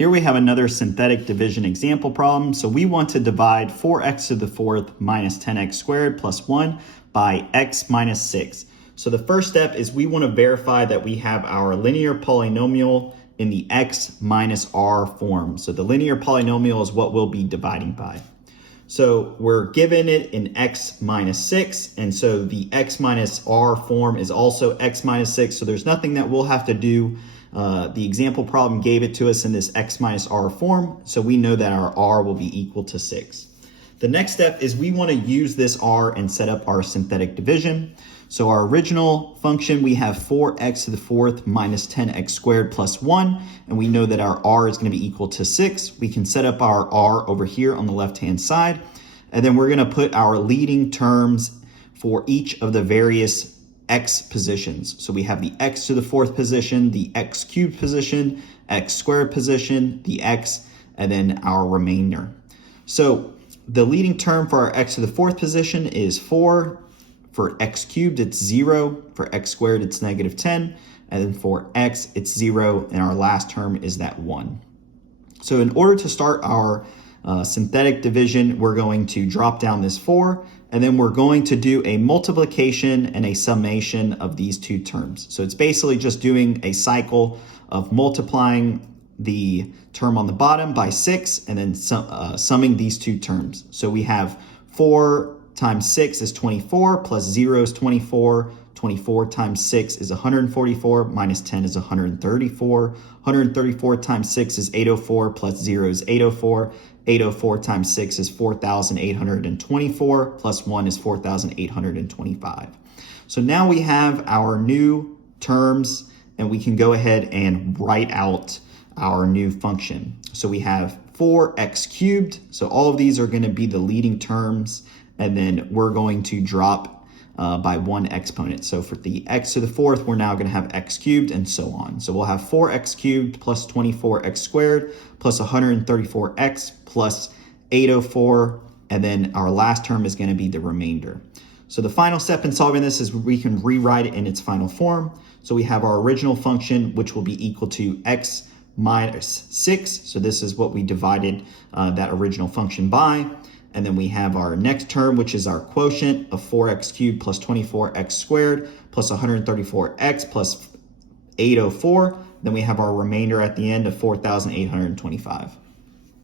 Here we have another synthetic division example problem. So we want to divide 4x to the fourth minus 10x squared plus 1 by x minus 6. So the first step is we want to verify that we have our linear polynomial in the x minus r form. So the linear polynomial is what we'll be dividing by. So we're given it in x minus 6, and so the x minus r form is also x minus 6, so there's nothing that we'll have to do. The example problem gave it to us in this x minus r form, so we know that our r will be equal to 6. The next step is we want to use this r and set up our synthetic division. So our original function, we have 4x to the fourth minus 10x squared plus 1, and we know that our r is going to be equal to 6. We can set up our r over here on the left-hand side, and then we're going to put our leading terms for each of the various x positions. So we have the x to the fourth position, the x cubed position, x squared position, the x, and then our remainder. So the leading term for our x to the fourth position is 4. For x cubed, it's 0. For x squared, it's negative 10. And then for x, it's 0. And our last term is that 1. So in order to start our synthetic division, we're going to drop down this 4. And then we're going to do a multiplication and a summation of these two terms. So it's basically just doing a cycle of multiplying the term on the bottom by 6 and then summing these two terms. So we have 4 times 6 is 24, plus 0 is 24. 24 times 6 is 144, minus 10 is 134. 134 times 6 is 804, plus 0 is 804. 804 times 6 is 4,824, plus 1 is 4,825. So now we have our new terms, and we can go ahead and write out our new function. So we have 4x cubed. So all of these are going to be the leading terms, and then we're going to drop by one exponent. So for the x to the fourth, we're now going to have x cubed and so on. So we'll have 4x cubed plus 24x squared plus 134x plus 804, and then our last term is going to be the remainder. So the final step in solving this is we can rewrite it in its final form. So we have our original function, which will be equal to x minus 6. So this is what we divided that original function by. And then we have our next term, which is our quotient of 4x cubed plus 24x squared plus 134x plus 804. Then we have our remainder at the end of 4,825.